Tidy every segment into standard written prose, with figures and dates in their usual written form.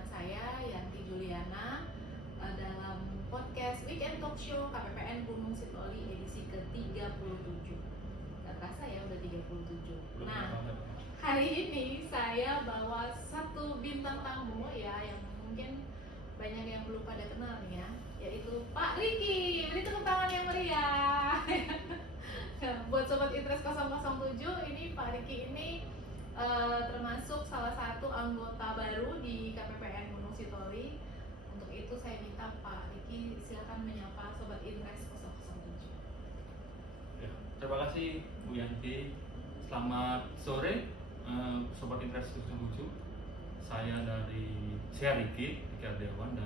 dengan saya Yanti Juliana dalam podcast Weekend Talk Show KPPN Gunung Sitoli edisi ke-37. Gak terasa ya udah 37. Nah, hari ini saya bawa satu bintang tamu ya yang mungkin banyak yang belum pada kenal nih ya, yaitu Pak Riki. Beri tepuk tangan yang meriah. Buat Sobat Interest 007, ini Pak Riki ini termasuk salah satu anggota baru di KPPN Gunung Sitoli. Untuk itu saya minta Pak Riki silakan menyapa Sobat Interest 007. Ya, terima kasih Bu Yanti. Selamat sore Sobat Interest 007. Saya Riki Ardewan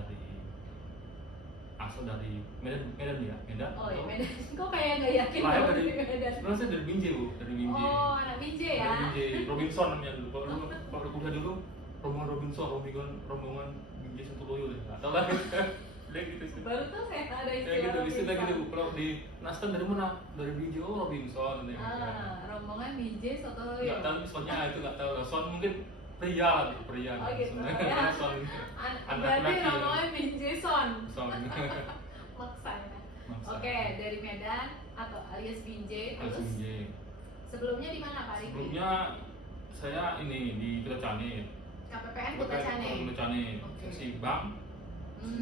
asal dari Medan ya, Medan. Oh ya, Medan. Kok kayak nggak yakin? Sebenarnya saya dari Binjai Bu, dari Binjai. Oh, anak Binjai ya. Dari Binjai, Robinson namanya dulu. Kalau kuliah dulu, rombongan Robinson, rombongan Binjai Satuloyo deh. Nggak tahu lah. Udah gitu sih. Baru tuh saya ada Kayak gitu, gitu Bu. Kalau di Nasdem dari mana? Dari Binjai, Robinson. Rombongan Binjai Satuloyo. Nggak tahu soalnya itu nggak tahu. Son mungkin pria. Oh gitu. Ya. Son. Berarti rombongan Binjai Son. Maksanya. Maksa. Oke, dari Medan atau alias Binjai. Alias Terus Binjai. sebelumnya di mana Pak Riki? Sebelumnya saya ini di Kota Cane. KPPN Kota Cane. Kota Cane. Oke. Si Bang.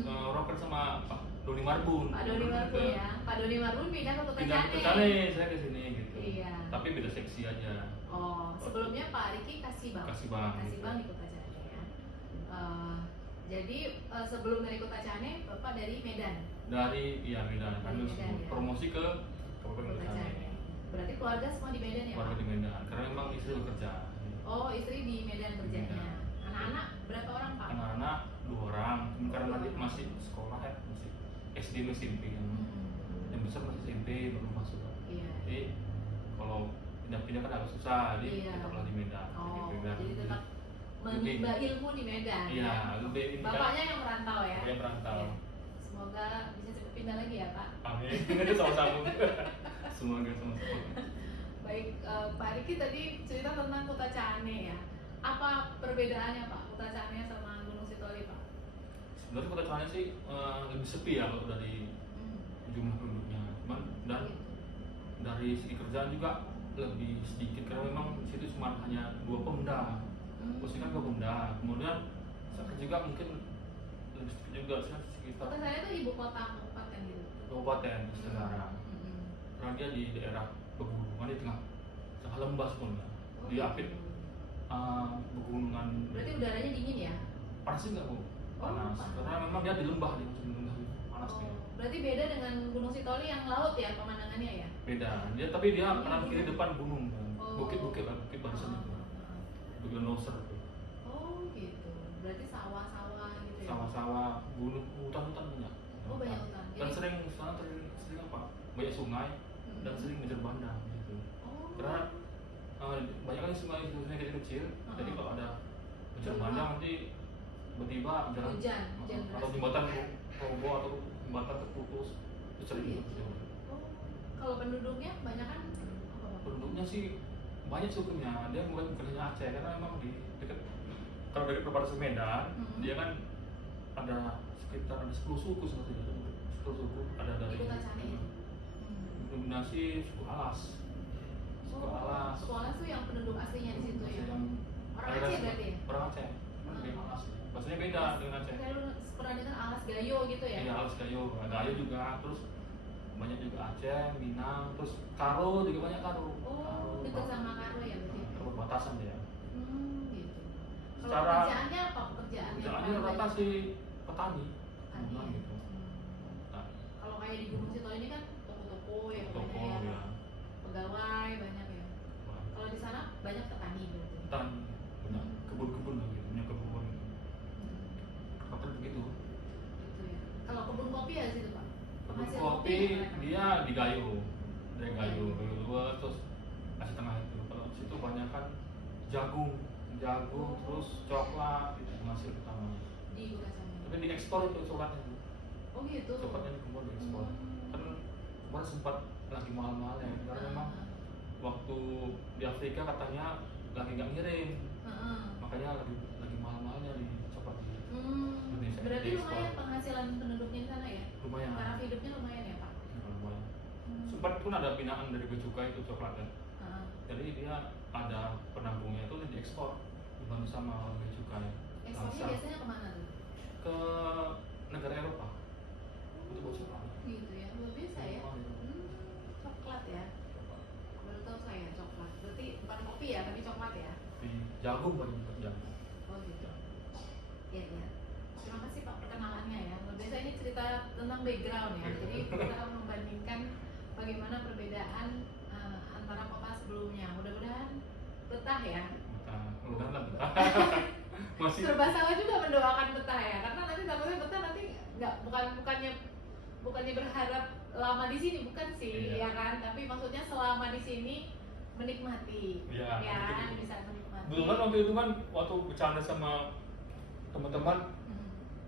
Rocker sama Pak Doni Marbun. Pak Doni Marbun ya. Pak Doni Marbun pindah ke Kota Pindah Cane. ke Cane, saya ke sini gitu. Iya. Tapi beda seksi aja. Oh, sebelumnya Pak Riki Kasibang. Kasibang. Kasibang di Kota Cane ya. Jadi sebelum dari Kota Cane, Bapak dari Medan. Dari Medan. Dari Medan, ya. Promosi ke Kabupaten Kota Kota Cane. Cane. Berarti keluarga semua di Medan ya, Keluarga Pak? di Medan. Karena memang istri bekerja. Oh, istri di Medan kerjanya. Anak-anak berapa orang, Pak? Anak-anak 2 orang. Karena nanti masih sekolah ya, masih SD masih SMP. Yang besar masih SMP baru masuk. Iya. Jadi kalau pindah-pindah kan agak susah. Jadi Iya. tetaplah di Medan. Oh, Di Medan. jadi tetap menimba ilmu di Medan. Iya, lebih ini kan. Bapaknya yang merantau ya? Yang merantau. Iya. Semoga bisa cepat pindah lagi ya, Pak. Amin. Itu sama-sama. Semoga sama-sama. Baik, Pak Riki tadi cerita tentang Kota Cane ya. Apa perbedaannya Pak, Kota Cane sama Gunung Sitoli, Pak? Sebenarnya Kota Cane sih lebih sepi ya kalau dari jumlah penduduknya. Cuman dan dari segi kerjaan juga lebih sedikit karena memang di situ cuma hanya 2 pemda. Posisinya kan 2 pemda. Kemudian saya juga mungkin lebih sedikit juga sekitar Kota saya itu ibu kota kabupaten gitu. kabupaten Tenggara. Karena dia di daerah pegunungan di tengah lembah sebenarnya. Diapit pegunungan. Berarti udaranya dingin ya? Panas sih nggak Bu? Panas. Karena memang dia di lembah di lembah panas dia. Berarti beda dengan Gunung Sitoli yang laut ya pemandangannya ya? Beda. Tapi dia kanan kiri depan gunung kan. Bukit-bukit lah, bukit barisan itu. Bukit loser itu. Oh gitu. Berarti sawah-sawah gitu ya? Sawah-sawah, gunung, hutan-hutan banyak. Oh banyak hutan. Dan sering apa? Banyak sungai dan sering ngejar bandang gitu. Oh. Karena banyak kan sungai kecil-kecil. Jadi kalau ada ngejar bandang nanti tiba-tiba jalan Hujan atau jembatan roboh atau jembatan terputus itu sering gitu. Oh. Kalau penduduknya banyak kan apa Pak? Penduduknya sih banyak sukunya, dia bukan hanya Aceh karena memang di dekat kalau dari perbatasan Medan dia kan ada sekitar 10 suku seperti itu. 10 suku ada dari Kota Cane itu. dominasi suku Alas. Suku Alas. Suku Alas tuh yang penduduk aslinya di situ ya. Yang Orang ada Aceh berarti ya? Orang Aceh. Dari Alas. Bahasanya beda dengan Aceh. Kayak lu pernah dengar Alas Gayo gitu ya? Iya, Alas Gayo, Gayo juga, terus banyak juga Aceh, Minang, terus Karo juga banyak Karo. Oh, dekat sama Karo ya berarti? Perbatasan dia. Gitu. Kalau Secara pekerjaannya apa pekerjaannya? Pekerjaannya rata sih petani. Petani. Gitu. Nah, Kalau kayak di Gunung Sitoli ini kan toko-toko ya, toko banyak ya. pegawai banyak ya. Kalau di sana banyak petani berarti. Petani, banyak kebun-kebun lah gitu, banyak kebun. Apa begitu? Gitu ya. Kalau kebun kopi ya di situ Pak. Kebun Penghasil kopi mereka. dia di Gayo, dari Gayo luar terus Aceh Tengah itu. Kalau situ banyak kan jagung, terus coklat itu penghasil utamanya. Di Kota Cane. Tapi diekspor itu coklatnya. Oh gitu. Coklatnya diekspor diekspor. Kan kemarin sempat lagi mahal-mahal ya, karena memang waktu di Afrika katanya lagi nggak ngirim, makanya lagi mahal-mahalnya di coklat. Berarti lumayan penghasilan penduduknya di sana ya? Lumayan. Taraf hidupnya lumayan ya Pak? Lumayan. Sempat pun ada binaan dari bea cukai itu coklat kan. Jadi dia ada penampungnya itu diekspor dibantu sama bea cukai. Ekspornya biasanya kemana tuh? Ke negara Eropa untuk buat coklat. Gitu ya, luar biasa ya. Coklat ya. Baru tahu saya coklat. Berarti bukan kopi ya, tapi coklat ya. Di jagung paling buat jagung. Oh gitu. Iya ya. Terima kasih Pak perkenalannya ya. Luar biasa, ini cerita tentang background ya. Jadi kita akan membandingkan bagaimana perbedaan antara papa sebelumnya. Mudah-mudahan betah ya. Mudah-mudahan betah. Masih Serba salah juga mendoakan betah ya, karena nanti takutnya betah nanti nggak bukannya berharap lama di sini, bukan sih ya kan, tapi maksudnya selama di sini menikmati ya kan, bisa menikmati. Betul waktu itu kan waktu bercanda sama teman-teman,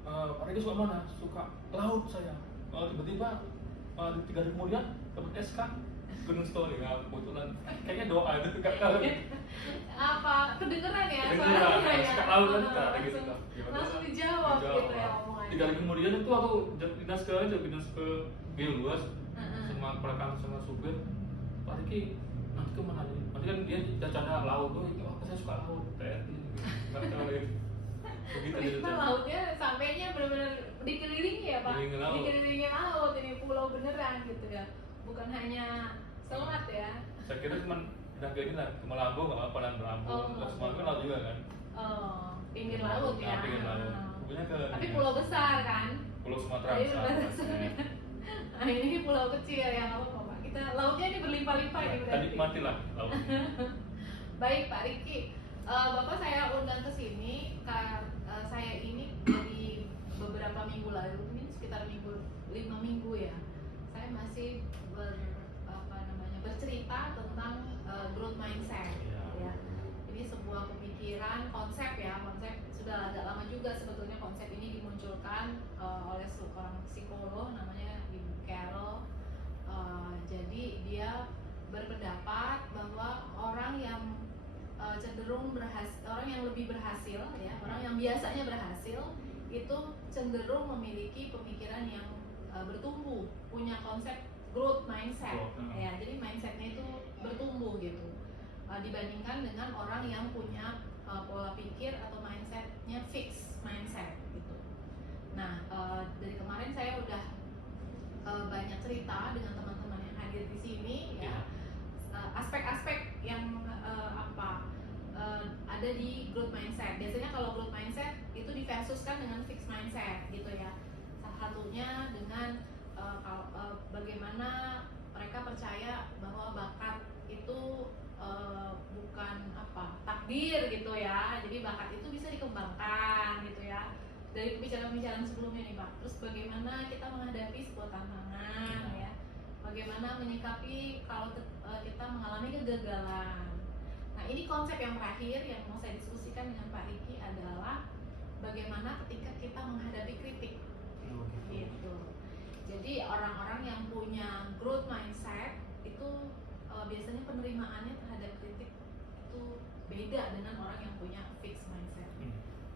Pak Riki suka mana? Suka laut saya. Tiba-tiba 3 hari kemudian dapat SK Gunung Story, ya kebetulan kayaknya doa itu nggak tahu. Apa kedengeran ya? Kedengeran, ya? suka laut kan kita gitu. Langsung dijawab gitu ya omongannya. 3 hari kemudian itu aku dinas ke Geoluas sama pelakang sama supir. Pak Riki nanti kemana nih? Nanti kan dia bercanda laut tuh, itu apa saya suka laut, TNI nggak tahu ya. Begitu Ternyata lautnya sampainya benar-benar dikelilingi ya Pak? Dikelilingi laut, ini pulau beneran gitu ya, bukan hanya selat ya. Saya kira cuma udah kayak gini lah, cuma Lampung nggak apa-apa, Lampung, semua kan laut juga kan. Pinggir laut ya. Pinggir laut. Pokoknya ke. Tapi pulau besar kan? Pulau Sumatera. Nah ini pulau kecil ya, nggak apa-apa Pak. Kita lautnya ini berlimpah-limpah ini berarti. Tadi matilah lautnya. Baik Pak Riki, Bapak saya undang ke sini, saya ini dari beberapa minggu lalu, ini sekitar 5 minggu ya, saya masih bercerita tentang growth mindset ya. Ini sebuah pemikiran, konsep ya, konsep sudah agak lama juga sebetulnya konsep ini dimunculkan oleh seorang psikolog namanya Ibu Carol. Jadi dia berpendapat bahwa orang yang cenderung orang yang lebih berhasil ya, orang yang biasanya berhasil itu cenderung memiliki pemikiran yang bertumbuh, punya konsep growth mindset ya, jadi mindsetnya itu bertumbuh gitu, dibandingkan dengan orang yang punya pola pikir atau mindsetnya fix mindset gitu. Nah dari kemarin saya udah banyak cerita dengan teman-teman yang hadir di sini ya, aspek-aspek yang ada di growth mindset. Biasanya kalau growth mindset itu diversuskan dengan fixed mindset gitu ya. Salah satunya dengan bagaimana mereka percaya bahwa bakat itu bukan takdir gitu ya. Jadi bakat itu bisa dikembangkan gitu ya. Dari pembicaraan-pembicaraan sebelumnya nih Pak. Terus bagaimana kita menghadapi sebuah tantangan ya. Bagaimana menyikapi kalau kita mengalami kegagalan. Nah ini konsep yang terakhir yang mau saya diskusikan dengan Pak Riki adalah bagaimana ketika kita menghadapi kritik gitu. Jadi orang-orang yang punya growth mindset itu biasanya penerimaannya terhadap kritik itu beda dengan orang yang punya fixed mindset.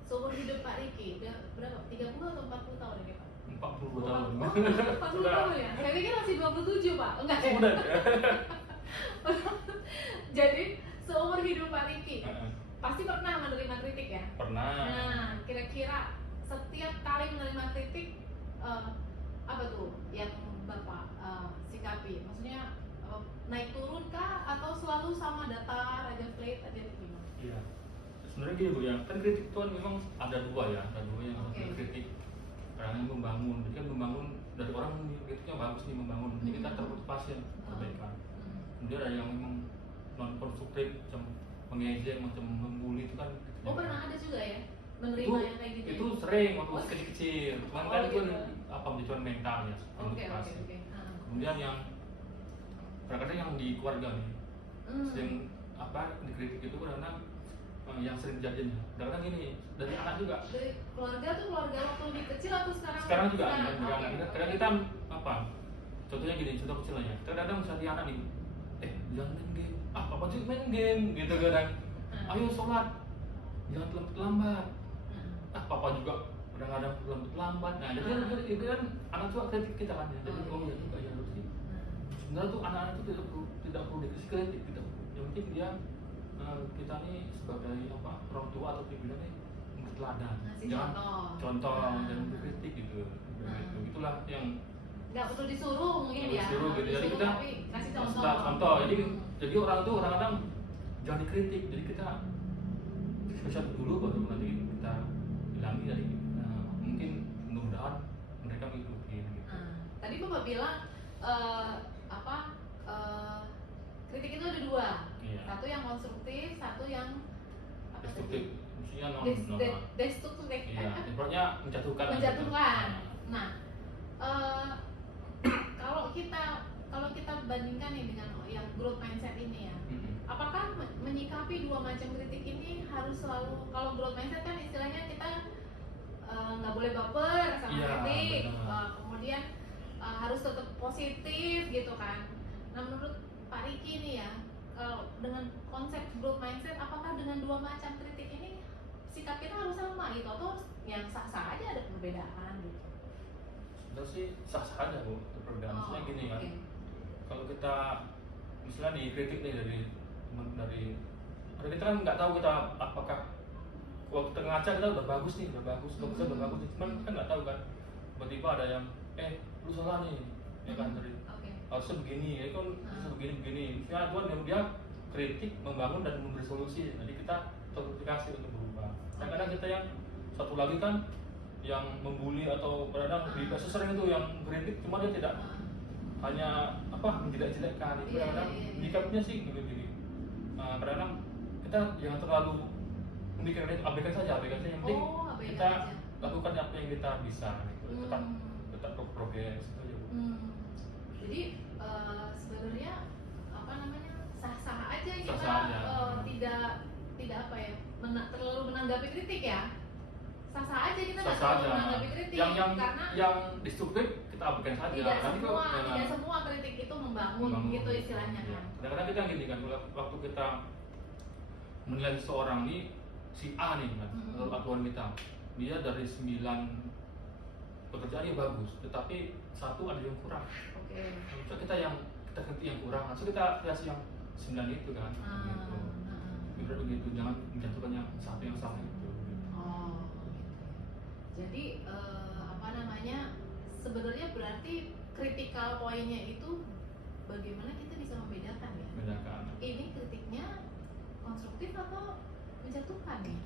Seumur hidup Pak Riki udah berapa? 30 atau 40 tahun ya Pak? 40 tahun. 40 tahun ya? Saya pikir masih 27 Pak? Enggak ya? Udah. Jadi seumur hidup Pak Riki pasti pernah menerima kritik ya? Pernah. Nah kira-kira setiap kali menerima kritik apa tuh yang Bapak sikapi? Maksudnya naik turun kah atau selalu sama datar aja, flat aja gimana? Iya. Sebenarnya gini Bu ya, kan kritik itu kan memang ada dua ya, ada dua yang harus kritik. Orang yang membangun, jadi kan membangun dari orang kritiknya bagus nih membangun, jadi kita termotivasi perbaikan. Kemudian ada yang memang non konstruktif, macam mengejek, macam membuli itu kan. Oh pernah ada juga ya menerima yang kayak gitu? Itu sering waktu kecil-kecil, cuman kan itu gitu. Menunjukkan mental ya, motivasi. Kemudian yang kadang-kadang yang di keluarga nih, sering dikritik itu karena yang sering kejadian. Kadang-kadang gini dari anak juga. Dari keluarga tuh keluarga waktu lebih kecil atau sekarang? Sekarang juga ada. Kadang kita contohnya gini, contoh kecil aja. Kadang-kadang misalnya anak nih, jangan main game. Papa sih main game gitu kadang. Ayo sholat, jangan terlambat. Papa juga kadang-kadang lambat. Nah jadi kan anak juga kritik kita kan ya. Jadi oh ya juga ya harus sih. Sebenarnya tuh anak-anak itu tidak perlu dikasih kritik, tidak. Yang penting dia kita nih sebagai orang tua atau pimpinan nih teladan, jangan contoh dan kritik gitu. Itulah yang nggak perlu disuruh mungkin ya. Disuruh gitu. Jadi kita kasih contoh. Contoh. Jadi orang tuh kadang-kadang jangan dikritik. Jadi kita bisa dulu baru nanti kita hilangi dari mungkin mudah-mudahan mereka mengikuti gitu. Tadi Bapak bilang kritik itu ada dua. Iya. Satu yang konstruktif, satu yang destruktif. Maksudnya destruktif. Iya, intinya menjatuhkan. Nah, kalau kita bandingkan nih dengan yang growth mindset ini ya, apakah menyikapi dua macam kritik ini harus selalu, kalau growth mindset kan istilahnya kita nggak boleh baper sama kritik, kemudian harus tetap positif gitu kan. Nah menurut Pak Riki nih ya, dengan konsep growth mindset, apakah dengan dua macam kritik ini sikap kita harus sama gitu, atau yang sah-sah aja ada perbedaan gitu? Sebenarnya sih sah-sah aja Bu, perbedaan. Maksudnya gini kan, kalau kita misalnya dikritik nih dari kita kan nggak tahu kita apakah waktu kita ngaca kita udah bagus nih, udah bagus nih, cuman kan nggak tahu kan, tiba-tiba ada yang lu salah nih, ya kan dari harusnya begini, ya kan harusnya begini. Misalnya Tuhan dia kritik, membangun dan memberi solusi, jadi kita teraplikasi untuk berubah. Kadang-kadang kita yang satu lagi kan yang membuli atau kadang sesering itu yang kritik, cuma dia tidak hanya menjelek-jelekkan. Itu kadang-kadang menyikapinya sih gini-gini. Kadang-kadang kita jangan terlalu memikirkan itu, abaikan saja. Yang penting kita lakukan apa yang kita bisa, gitu. Tetap progres itu aja. Jadi sebenarnya sah-sah aja kita, tidak terlalu menanggapi kritik ya. Sah-sah aja kita nggak terlalu menanggapi kritik, karena yang destruktif kita abaikan saja. Tidak semua kritik itu membangun gitu istilahnya kan. Kadang-kadang kita gini kan, waktu kita menilai seseorang nih, si A nih kan, aturan kita, dia dari 9 pekerjaannya bagus, tetapi satu ada yang kurang. Maksudnya kita kritik yang kurang, langsung kita kreasi yang 9 itu kan. Begitu, jangan menjatuhkan yang satu yang salah itu. Jadi sebenarnya berarti critical poinnya itu bagaimana kita bisa membedakan ya? Ini kritiknya konstruktif atau menjatuhkan ya?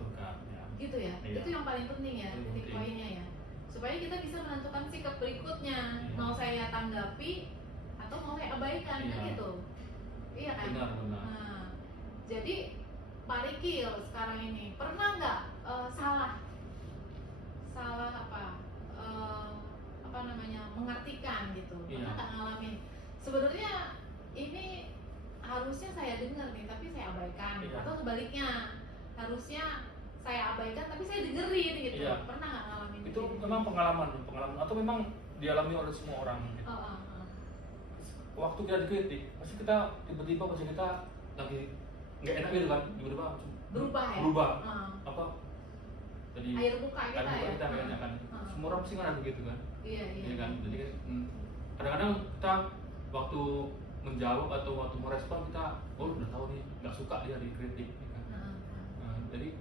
Gitu ya? Iya. Itu yang paling penting ya, kritik poinnya ya, supaya kita bisa menentukan sikap berikutnya. Mau saya tanggapi atau mau saya abaikan, kan gitu. Iya kan? Benar. Nah, jadi Pak Riki sekarang ini pernah nggak salah mengartikan gitu? Pernah nggak ngalamin? Sebenarnya ini harusnya saya dengar nih, tapi saya abaikan. Atau sebaliknya, harusnya saya abaikan tapi saya dengerin gitu. Pernah nggak ngalamin? Itu memang pengalaman atau memang dialami oleh semua orang gitu. Waktu kita dikritik, pasti kita tiba-tiba kita lagi nggak enak gitu kan, tiba-tiba berubah. Jadi air muka kita kayaknya kan. Semua orang pasti kan ada begitu kan. Iya kan. Jadi kadang-kadang kita waktu menjawab atau waktu merespon kita udah tahu nih nggak suka dia dikritik ya kan. Jadi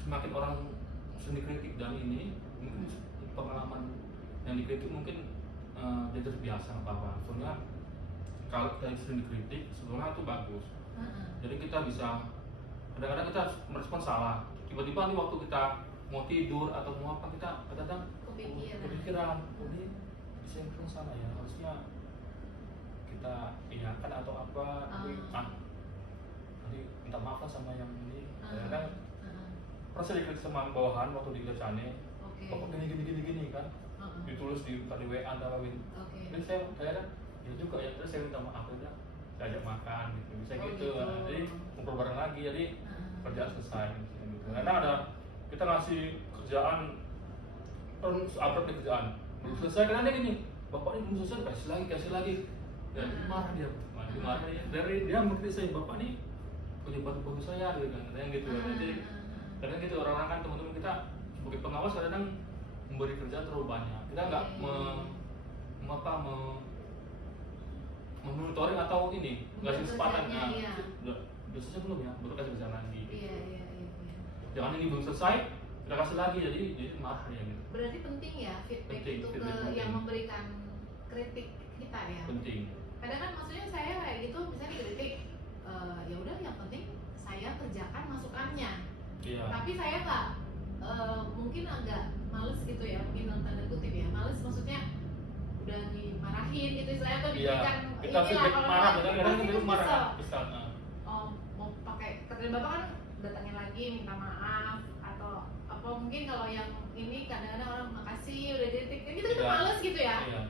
semakin orang sering dikritik dan ini mungkin pengalaman yang dikritik mungkin dia terbiasa apa-apa. Soalnya kalau kita sering dikritik sebenarnya itu bagus. Jadi kita bisa, kadang-kadang kita merespon salah, tiba-tiba nih waktu kita mau tidur atau mau apa, kita kadang-kadang kepikiran, ini bisa yang salah ya, harusnya kita iakan atau apa, nanti minta maaf sama yang ini. Kadang-kadang pernah saya dikritik sama bawahan waktu di Gacane, bapak gini kan, ditulis di WA antara Win. Ini saya kan, ya juga ya, terus saya minta maaf aja. Saya ajak makan gitu, bisa gitu. Jadi ngumpul bareng lagi, jadi kerjaan selesai gitu. Karena kita ngasih kerjaan upload di kerjaan belum selesai, karena dia gini, bapak ini belum selesai, kasih lagi dan marah dia dari dia mengkritik saya, bapak nih punya bantu saya gitu kan, yang gitu. Jadi kadang gitu orang-orang kan, teman-teman kita sebagai pengawas pengawas kadang memberi kerja terlalu banyak. Kita nggak memonitoring atau ini ngasih kesempatan. Nah, udah selesai belum ya? Baru kasih kerjaan lagi. Iya. Jangan ini belum selesai, kita kasih lagi, jadi marah ya gitu. Berarti penting ya feedback Penting, itu feedback ke penting. yang memberikan kritik kita ya. Penting. Kadang kan maksudnya saya kayak gitu misalnya dikritik, ya udah yang penting saya kerjakan masukannya. Iya. Tapi saya nggak mungkin agak males gitu ya, mungkin dalam tanda kutip ya, males maksudnya udah dimarahin gitu istilahnya atau diberikan kita feedback marah, kadang-kadang itu marah, kesal. Mau pakai kerja bapak kan datangin lagi minta maaf atau apa mungkin kalau yang ini kadang-kadang orang makasih udah dikritik gitu kita males gitu ya. Iya.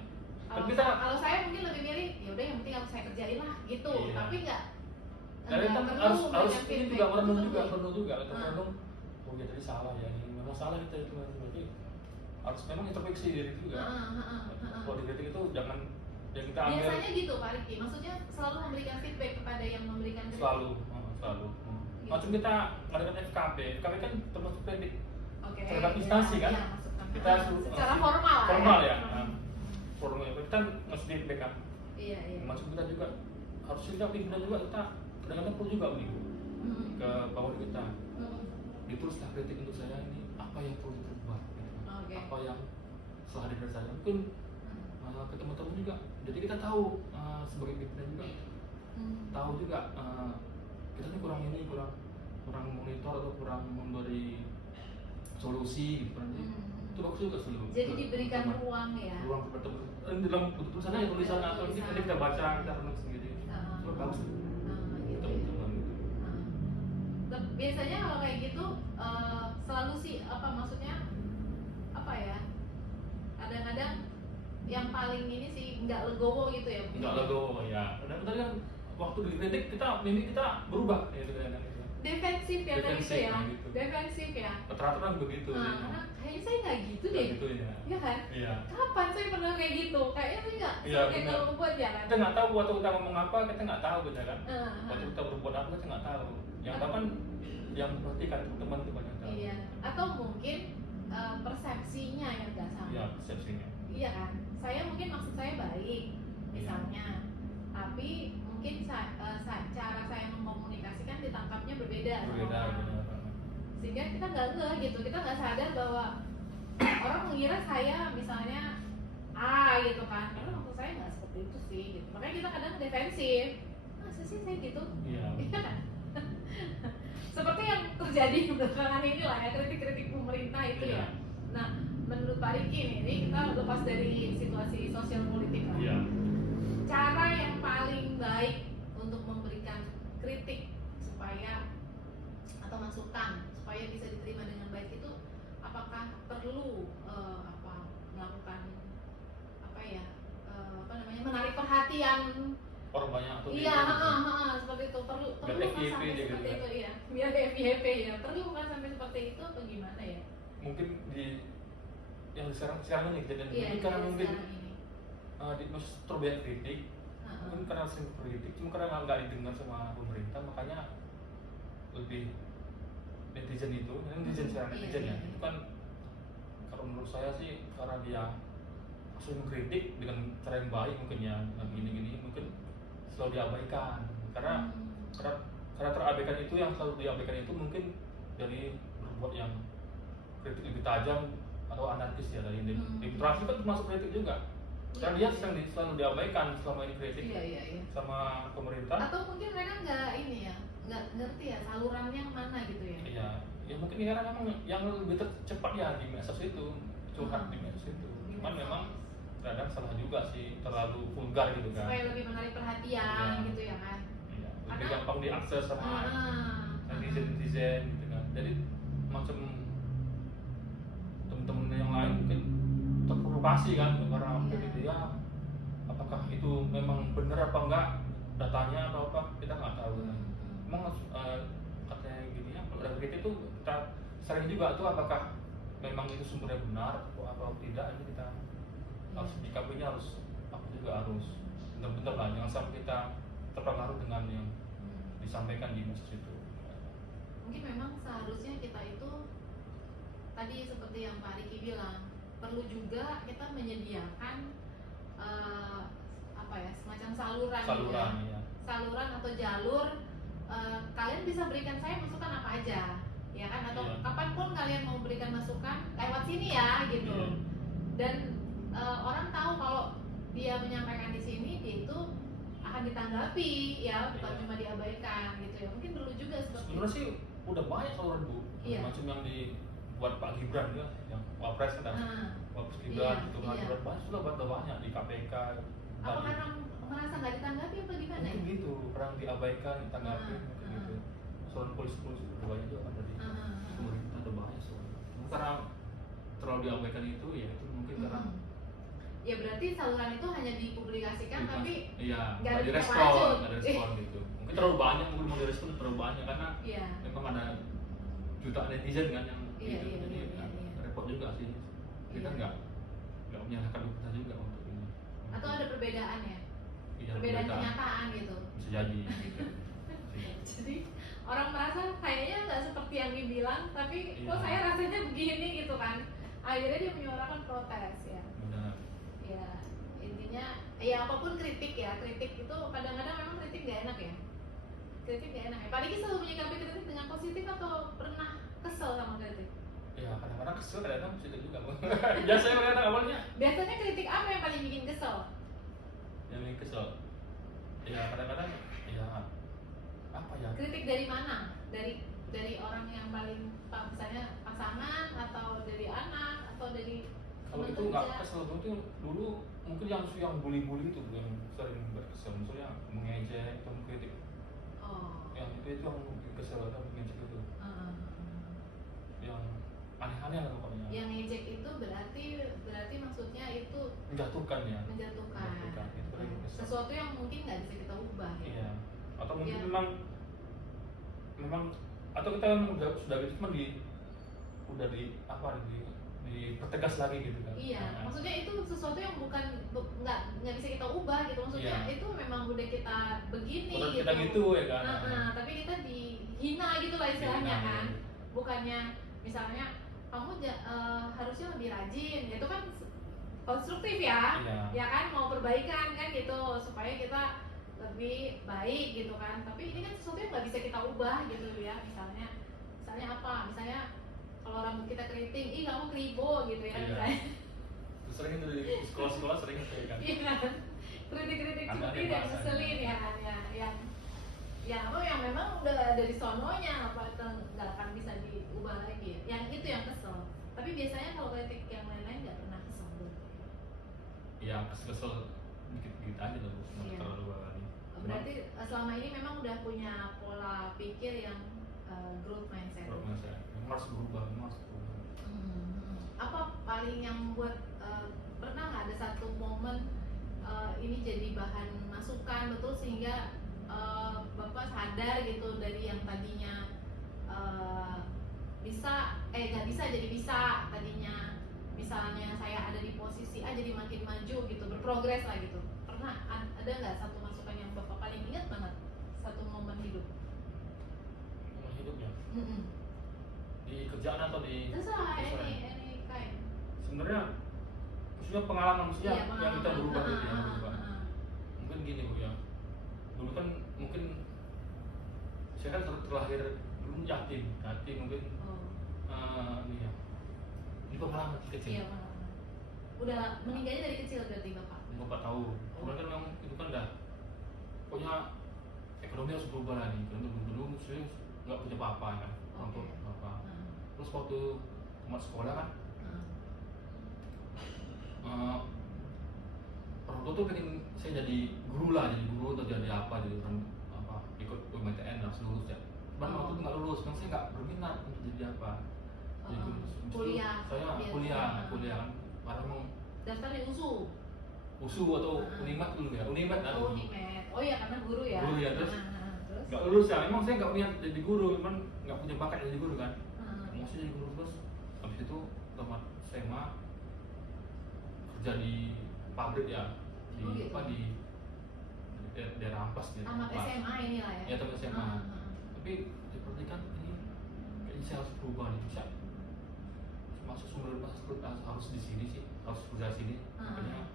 Kalau saya mungkin lebih milih ya udah yang penting harus saya kerjain lah gitu, Iya. tapi nggak Karena kita harus ini juga merenung juga kita merenung. Oh ya tadi salah ya, ini memang salah kita itu berarti harus memang introspeksi diri juga. Kalau dikritik itu jangan yang kita ambil. Biasanya gitu Pak Riki, maksudnya selalu memberikan feedback kepada yang memberikan kritik. Selalu. Macam kita ngadakan FKP kan termasuk kritik. Oke. Terhadap instansi kan? Iya, Kita secara formal ya. Formal kita ngasih feedback kan. Iya. Macam kita juga harus kita pimpinan juga kita kadang-kadang perlu juga begitu ke bawah kita. Ditulislah kritik untuk saya ini apa yang perlu diubah, apa yang salah dari saya mungkin ke teman-teman juga. Jadi kita tahu sebagai pimpinan juga tahu juga kita ini kurang monitor atau kurang memberi solusi gitu kan. Itu bagus juga selalu. Jadi diberikan ruang ya. Ruang kepada teman. Dalam tulisannya tulisan atau kita baca kita renung sendiri. Itu bagus. Biasanya kalau kayak gitu selalu sih maksudnya apa ya, kadang-kadang yang paling ini sih nggak legowo gitu ya. Nggak legowo ya. Dan tadi kan waktu dikritik kita berubah gitu kan. Defensif ya tadi itu ya. Gitu. Defensif ya. Rata-rata kan begitu. Karena kayaknya saya nggak gitu deh. Gitu ya. Iya kan? Iya. Kapan saya pernah kayak gitu? Kayaknya saya nggak. Iya, kayak kalau ngebuat ya kan. Kita nggak tahu waktu kita ngomong apa, kita nggak tahu gitu kan. Waktu kita berbuat apa kita nggak tahu. Yang tahu kan yang memperhatikan teman-teman yang tahu. Iya. Atau mungkin persepsinya yang nggak sama. Iya, persepsinya. Iya kan. Saya mungkin maksud saya baik, misalnya. Tapi mungkin cara saya mengkomunikasikan ditangkapnya berbeda. Benar. Sehingga kita nggak ngeh gitu, kita nggak sadar bahwa orang mengira saya misalnya gitu kan. Karena maksud saya nggak seperti itu sih. Gitu. Makanya kita kadang defensif. Masa sih saya gitu? Iya. Kan? Seperti yang terjadi belakangan ini lah ya, kritik-kritik pemerintah itu ya. Nah, menurut Pak Riki ini kita lepas dari situasi sosial politik lah. Iya. Cara yang paling baik untuk memberikan kritik supaya atau masukan supaya bisa diterima dengan baik itu apakah perlu melakukan menarik perhatian Orang banyak atau iya seperti itu perlu kan sampai seperti itu ya biar FYP ya perlu kan sampai seperti itu atau gimana ya mungkin di yang sekarang ini kejadian iya, mungkin karena mungkin ini. terbanyak kritik mungkin karena sering kritik cuma karena nggak didengar sama pemerintah makanya lebih netizen sekarang netizen ya itu kan kalau menurut saya sih karena dia sering kritik dengan cara yang baik mungkin ya gini mungkin selalu diabaikan karena terabaikan itu yang selalu diabaikan itu mungkin dari berbuat yang kritik lebih tajam atau anarkis ya dari demonstrasi kan termasuk kritik juga karena dia selalu diabaikan selama ini kritik sama pemerintah atau mungkin mereka nggak ngerti ya salurannya mana gitu ya ya mungkin karena memang yang lebih cepat ya di medsos itu curhat di medsos itu cuman memang kadang salah juga sih terlalu vulgar gitu kan supaya lebih menarik perhatian gitu ya kan lebih gampang diakses sama netizen gitu kan jadi macam temen-temen yang lain mungkin terprovokasi kan karena gitu ya apakah itu memang benar apa enggak datanya atau apa kita nggak tahu kan memang katanya gini ya kalau ada kritik itu kita sering juga tuh apakah memang itu sumbernya benar atau apa tidak ini kita harus menyikapinya harus benar-benar lah jangan sampai kita terpengaruh dengan yang disampaikan di medsos itu mungkin memang seharusnya kita itu tadi seperti yang Pak Riki bilang, perlu juga kita menyediakan apa ya, semacam saluran gitu ya. Ya. Saluran atau jalur, kalian bisa berikan saya masukan apa aja ya kan, atau Iya. kapanpun kalian mau berikan masukan lewat sini ya gitu. Iya. Dan orang tahu kalau dia menyampaikan di sini, dia itu akan ditanggapi ya, bukan Iya. cuma diabaikan gitu ya. Mungkin perlu juga seperti Sebenarnya sih udah banyak saluran Bu, Iya. macam yang dibuat Pak Gibran ya, yang Wapres kan, Wapres Gibran, Iya, itu iya. Gibran banyak sudah banyak di KPK. apa tadi. karena merasa nggak ditanggapi apa gimana ya? Mungkin gitu, orang diabaikan, ditanggapi, mungkin gitu. Saluran polisi udah banyak juga kan tadi. Pemerintah udah banyak soalnya. Karena terlalu diabaikan itu ya itu mungkin karena Ya berarti saluran itu hanya dipublikasikan tapi iya, nggak ada direspon, tindak lanjut. nggak ada respon gitu. Mungkin terlalu banyak, mungkin mau direspon terlalu banyak karena Iya. memang ada jutaan netizen kan yang Iya, gitu. iya, Jadi iya, ya, iya. repot juga sih. Kita Iya. nggak menyalahkan pemerintah juga untuk ini. Atau ada perbedaan ya? Iya, Perbedaan kenyataan gitu. bisa jadi. Gitu. Jadi orang merasa kayaknya nggak seperti yang dibilang, tapi kok Iya. saya rasanya begini gitu kan. Akhirnya dia menyuarakan protes ya. Benar. Ya intinya ya apapun kritik ya, kritik itu kadang-kadang memang kritik gak enak ya. Kritik gak enak ya. Pak Diki selalu menyikapi kritik dengan positif atau pernah kesel sama kritik? Ya kadang-kadang kesel, kadang-kadang positif juga. Biasanya kadang awalnya Biasanya kritik apa yang paling bikin kesel? yang bikin kesel. Ya kadang-kadang ya apa ya? Kritik dari mana? Dari orang yang paling, misalnya pasangan, atau dari anak, atau dari Kalau teman itu nggak kerja? kesel itu dulu mungkin yang bully-bully itu yang sering berkesel, misalnya mengejek atau mengkritik. Oh. Yang itu yang bikin kesel atau mengejek itu. Yang aneh-aneh lah pokoknya. Yang ngejek itu berarti maksudnya itu Menjatuhkan ya. menjatuhkan. Itu paling kesel. Sesuatu yang mungkin nggak bisa kita ubah ya. Iya. Atau mungkin Iya. memang atau kita sudah gitu cuma udah dipertegas lagi gitu kan. Iya, Nah, maksudnya itu sesuatu yang nggak bisa kita ubah gitu. Maksudnya Iya. itu memang udah kita begini udah gitu. kita gitu ya kan. Tapi kita dihina gitu lah istilahnya Dihina, kan. iya. Bukannya misalnya kamu harusnya lebih rajin, itu kan konstruktif ya. Iya. Ya kan, mau perbaikan kan gitu supaya kita lebih baik gitu kan. Tapi ini kan sesuatu yang nggak bisa kita ubah gitu ya. Misalnya apa? Misalnya kalau rambut kita keriting, ih kamu keribo gitu ya. Iya. Misalnya. Terus sering itu di sekolah-sekolah sering kayak kan. Iya kan, kritik-kritik Ada seperti yang yang bahasa, ngeselin ya. yang apa yang memang udah dari sononya, apa itu nggak akan bisa diubah lagi ya. Yang itu yang kesel. Tapi biasanya kalau kritik yang lain-lain nggak pernah kesel. Iya, kesel dikit-dikit aja loh, nggak Iya. terlalu kali. Berarti selama ini memang udah punya pola pikir yang growth mindset. Memang harus berubah, memang harus berubah. Apa paling yang membuat pernah nggak ada satu momen ini jadi bahan masukan betul sehingga Bapak sadar gitu dari yang tadinya nggak bisa jadi bisa, tadinya misalnya saya ada di posisi A jadi makin maju gitu, berprogres lah gitu. Pernah ada nggak satu masukan yang Bapak paling ingat banget, satu momen hidup? Momen hidup ya. Mm-mm. Di kerjaan atau di Terserah, restoran? any kind. Sebenarnya maksudnya pengalaman maksudnya Iya, yang kita berubah gitu ya, berubah. ah. Mungkin gini Bu ya. Dulu kan mungkin saya kan terlahir dulu yatim mungkin Oh. ini ya. Ini pengalaman kecil. Iya, pengalaman. Udah meninggalnya dari kecil berarti Bapak? Bapak tahu. Kemudian kan memang itu kan dah pokoknya ekonomi harus berubah lagi. Karena dulu saya nggak punya apa-apa kan, orang tua Oke. apa. Heeh. Terus waktu tamat sekolah kan Heeh. orang tua tuh pengen saya jadi guru atau jadi apa ikut UMTN harus lulus ya. Cuman waktu itu nggak lulus, kan saya nggak berminat untuk jadi apa. Jadi guru. Kuliah. Saya Biasa. kuliah kan. Karena mau Daftar di USU. USU atau Unimat dulu ya, Unimat kan. Oh, Unimed. Oh iya, karena guru ya. Guru ya, terus Terus? nggak lulus ya. Memang saya nggak punya jadi guru, memang nggak punya bakat jadi guru kan. Heeh. Mau saya jadi guru terus. Habis itu tamat SMA kerja di pabrik ya, di Oh, gitu. di daerah Ampas gitu. Tamat Ampas. SMA inilah ya. Ya, tamat SMA. Heeh. Tapi seperti kan ini kayaknya saya harus berubah nih. Saya masuk sumber harus di sini sih, harus kerja sini. Makanya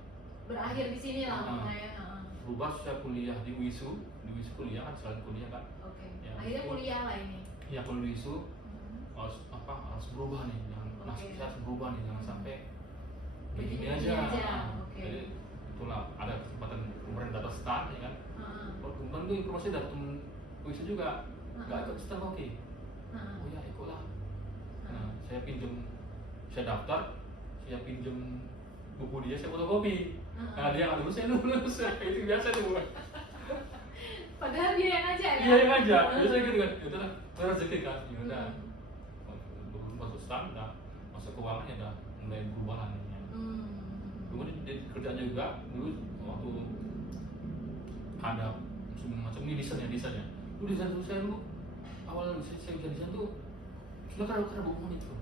berakhir di sini lah ya. Berubah saya kuliah di WISU kuliah kan, selain kuliah kan. Oke. Ya, Akhirnya kuliah lah ini. Iya, kalau di WISU harus berubah nih, jangan nasib saya harus berubah nih, jangan sampai begini aja. Jadi itulah ada kesempatan kemarin data stan ya kan. Kemudian tuh informasi dari temen WISU juga nggak ikut stan oke. Oh ya ikutlah. Nah, saya daftar, saya pinjem buku dia, saya fotokopi. Nah dia nggak lulus, saya lulus. Itu biasa tuh. Padahal dia yang ngajak ya? Iya yang ngajak, biasa gitu kan. Itu lah, rezeki kan. Ya udah, masuk stan, masuk keuangan ya udah mulai berubah lah. Kemudian di kerjaan juga dulu waktu ada macam ini desain ya. Lu desain tuh saya dulu awal saya bisa desain tuh sudah karena buku itu.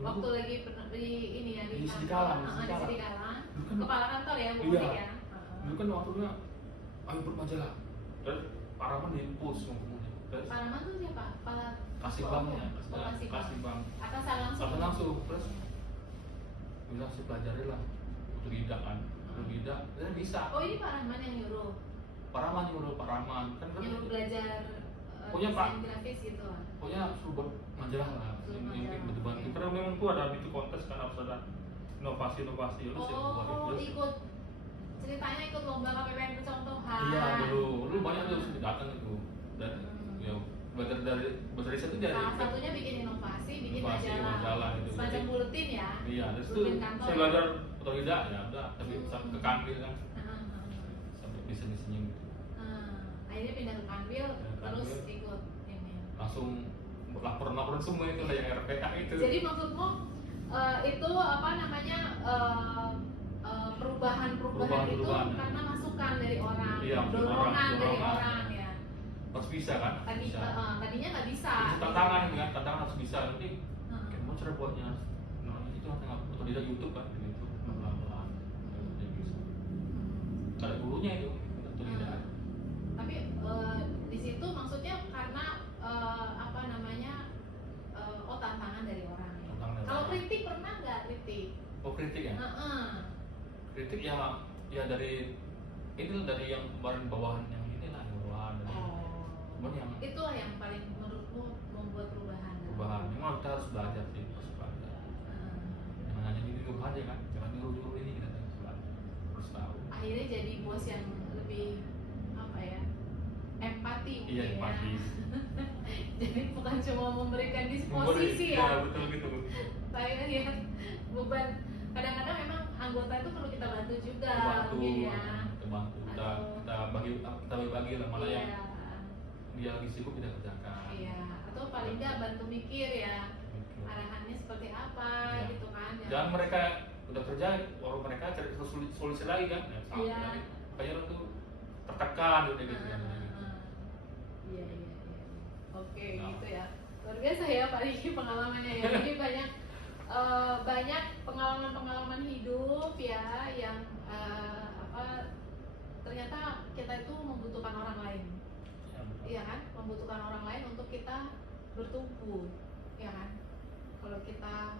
Waktu lagi di ini ya di Sidikalang. Kepala kantor ya, Bu ya. Dulu kan waktunya ayo bermajalah. Dan Pak Rahman di post ngomongnya. Pak Rahman tuh siapa? Kepala kasih banknya, kasih bank. Atasan langsung. Terus bilang sih pelajari lah otodidak kan. Otodidak, dan bisa. Oh ini Pak Rahman yang nyuruh. Pak Rahman kan nyuruh belajar pokoknya Pak grafis gitu lah. Pokoknya suruh buat majalah lah, yang bantu-bantu. Karena memang tuh ada itu kontes kan, harus ada inovasi lu ikut ceritanya ikut lomba KPPN percontohan. Iya dulu banyak tuh datang itu dan ya belajar dari itu dari salah satunya bikin inovasi majalah gitu. Semacam buletin ya. Iya, terus itu saya belajar otodidak ya udah, tapi sampai ke Kanwil kan. Sampai bisnisnya gitu. Akhirnya pindah ke Kanwil, terus ikut ini. Langsung laporan semua itu lah yang RPA itu. Jadi maksudmu itu apa namanya perubahan itu karena masukan dari orang, dorongan dari orang ya. Harus bisa kan? Tadinya nggak bisa. Tantangan harus bisa. Nanti mau cara buatnya, itu otodidak YouTube kan, gitu. Pelan-pelan, dia bisa. Ada gurunya itu, otodidak. Tapi di situ maksudnya karena apa namanya tantangan dari orang ya. Kalau kritik pernah nggak kritik? Oh kritik ya? Kritik ya dari yang kemarin bawahan yang ini lah, yang bawahan. Yang itulah yang paling menurutmu membuat perubahan. Memang kita harus belajar sih, harus belajar. Jangan hanya duduk aja kan, jangan nyuruh ini kita harus belajar, harus tahu. Akhirnya jadi bos yang lebih apa ya? Empati mungkin. Iya, empati. Jadi bukan cuma memberikan disposisi ya. Iya, betul gitu. Saya lihat beban. Kadang-kadang memang anggota itu perlu kita bantu juga, kita bantu, kita bagi lah, malah yang dia lagi sibuk kita kerjakan. Iya, atau paling nggak bantu mikir ya, arahannya seperti apa gitu kan. Jangan mereka udah kerja, baru mereka cari solusi lagi kan. Makanya lo tuh tertekan gitu kan. Iya. Oke, gitu ya. Luar biasa ya Pak Riki pengalamannya ya. Jadi banyak pengalaman hidup ya yang ternyata kita itu membutuhkan orang lain. Iya kan? Membutuhkan orang lain untuk kita bertumbuh, ya kan? Kalau kita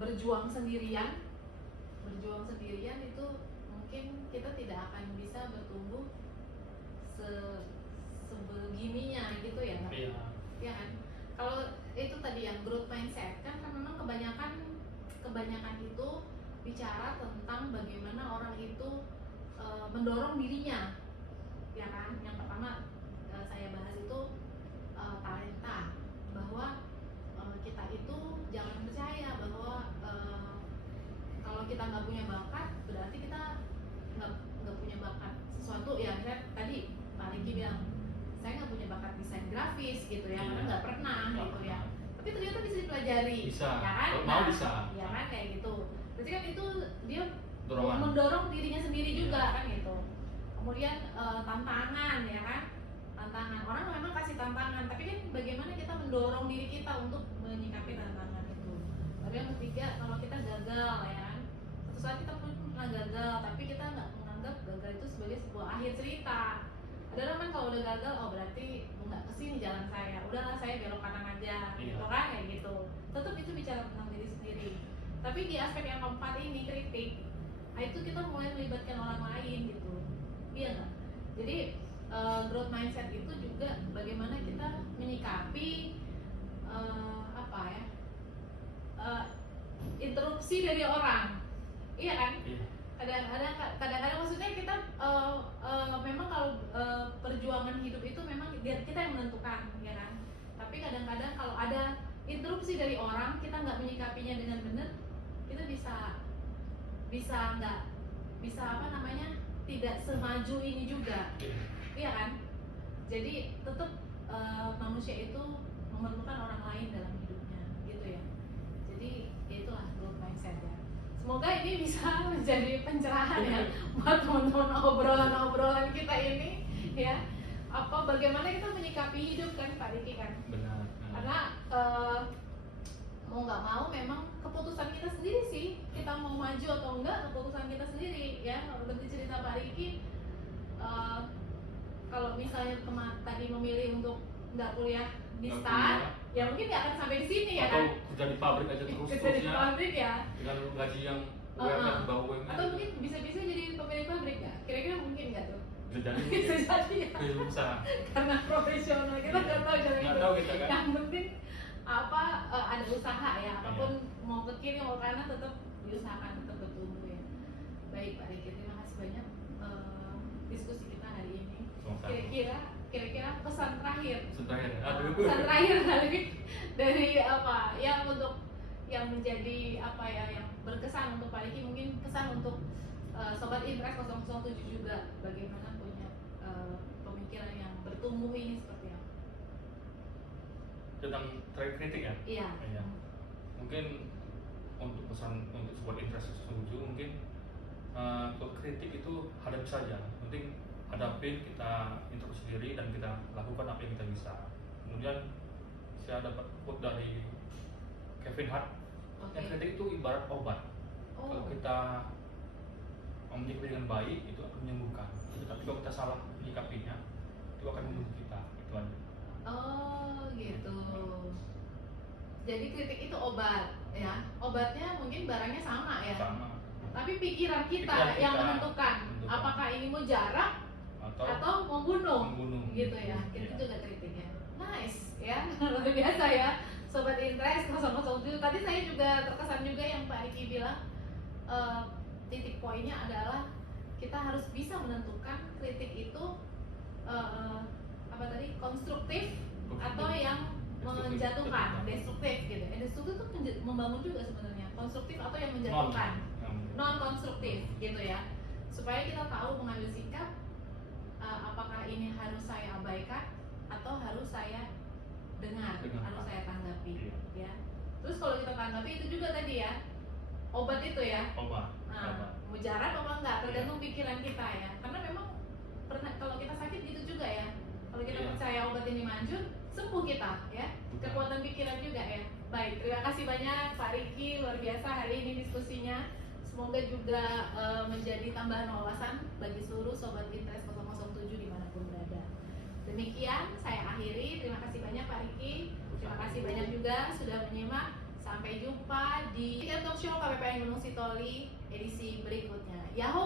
berjuang sendirian itu mungkin kita tidak akan bisa bertumbuh sebegininya gitu ya, kan? Ya kan? Kalau itu tadi yang growth mindset kan memang kebanyakan itu bicara tentang bagaimana orang itu mendorong dirinya, ya kan? Yang pertama saya bahas itu talenta, bahwa kita itu jangan percaya bahwa kalau kita nggak punya bakat berarti kita nggak punya bakat sesuatu ya. Misalnya tadi Pak Riki bilang saya nggak punya bakat desain grafis gitu ya, karena nggak pernah gitu ya. Tapi ternyata bisa dipelajari, bisa. Ya kan? Mau bisa. Ya kan kayak gitu. Berarti kan itu dia Dorongan. mendorong dirinya sendiri juga kan gitu. Kemudian tantangan ya kan, tantangan orang memang kasih tantangan, tapi kan bagaimana kita mendorong diri kita untuk menyikapi tantangan itu. Lalu yang ketiga, kalau kita gagal ya kan, suatu saat kita pun pernah gagal, tapi kita nggak menganggap gagal itu sebagai sebuah akhir cerita. Udah Man, kalau udah gagal, oh berarti nggak kesini jalan saya, udahlah saya belok kanan aja, gitu kan, kayak gitu. Tetap itu bicara tentang diri sendiri. Tapi di aspek yang keempat ini, kritik, nah itu kita mulai melibatkan orang lain gitu, iya nggak? Jadi growth mindset itu juga bagaimana kita menyikapi apa ya, interupsi dari orang, iya kan? Kadang-kadang maksudnya kita memang kalau perjuangan hidup itu memang kita yang menentukan, ya kan? Tapi kadang-kadang kalau ada interupsi dari orang, kita nggak menyikapinya dengan benar, kita bisa apa namanya, tidak semaju ini juga, iya kan? Jadi tetap manusia itu memerlukan orang lain dalam hidupnya, gitu ya. Jadi itulah growth mindset ya. Semoga ini bisa menjadi pencerahan ya buat teman-teman obrolan kita ini ya. Bagaimana kita menyikapi hidup kan Pak Riki kan? Benar. Karena mau nggak mau memang keputusan kita sendiri sih, kita mau maju atau enggak keputusan kita sendiri ya. Kalau berarti cerita Pak Riki, kalau misalnya tadi memilih untuk nggak kuliah di STAR, ya mungkin nggak akan sampai di sini ya kan? Atau kerja di pabrik aja kerja di pabrik ya, dengan gaji yang UMR bawah UMR. Atau mungkin bisa jadi pemilik pabrik nggak? Kira-kira mungkin nggak tuh? Bisa jadi. Bisa jadi ya. Usaha. Karena profesional kita nggak tahu jalan Nggak hidup. tahu kita kan. Yang penting ada usaha ya, apapun mau ke kiri mau ke kanan tetap diusahakan, tetap bertumbuh ya. Baik Pak Riki, terima kasih banyak diskusi kita hari ini. Kira-kira pesan terakhir pesan terakhir dari apa ya, untuk yang menjadi apa ya, yang berkesan untuk Pak Riki, mungkin pesan untuk Sobat Interest 007 juga, bagaimana punya pemikiran yang bertumbuh ini seperti apa? Tentang kritik ya? Iya. Mungkin untuk pesan untuk Sobat Interest 007, mungkin kalau kritik itu hadapi saja, penting hadapin, kita introspeksi diri dan kita lakukan apa yang kita bisa. Kemudian saya dapat quote dari Kevin Hart, yang kritik itu ibarat obat. Kalau kita menyikapi dengan baik itu akan menyembuhkan, tapi kalau kita salah menyikapinya itu akan membunuh kita. Itu aja. Oh gitu. Jadi kritik itu obat ya, obatnya mungkin barangnya sama ya, tapi pikiran kita yang menentukan apakah ini mau jarak atau mau bunuh gitu ya. Itu juga kritiknya. Nice ya, luar biasa ya Sobat Interest 007. Tadi saya juga terkesan juga yang Pak Riki bilang, titik poinnya adalah kita harus bisa menentukan kritik itu apa tadi, konstruktif atau yang menjatuhkan, destruktif gitu. Destruktif itu membangun juga sebenarnya, konstruktif atau yang menjatuhkan, non konstruktif gitu ya. Supaya kita tahu mengambil sikap, apakah ini harus saya abaikan atau harus saya dengar, harus saya tanggapi ya. Terus kalau kita tanggapi itu juga tadi ya, obat itu ya. Mujarab apa enggak tergantung pikiran kita ya. Karena memang pernah kalau kita sakit gitu juga ya. Kalau kita percaya obat ini manjur, sembuh kita ya. Kekuatan pikiran juga ya. Baik, terima kasih banyak Pak Riki, luar biasa hari ini diskusinya. Semoga juga menjadi tambahan wawasan bagi seluruh Sobat Interest 007 dimanapun berada. Demikian saya akhiri, terima kasih banyak Pak Riki. Terima kasih banyak juga sudah menyimak. Sampai jumpa di Talk Show KPPN Gunung Sitoli edisi berikutnya. Yahoo!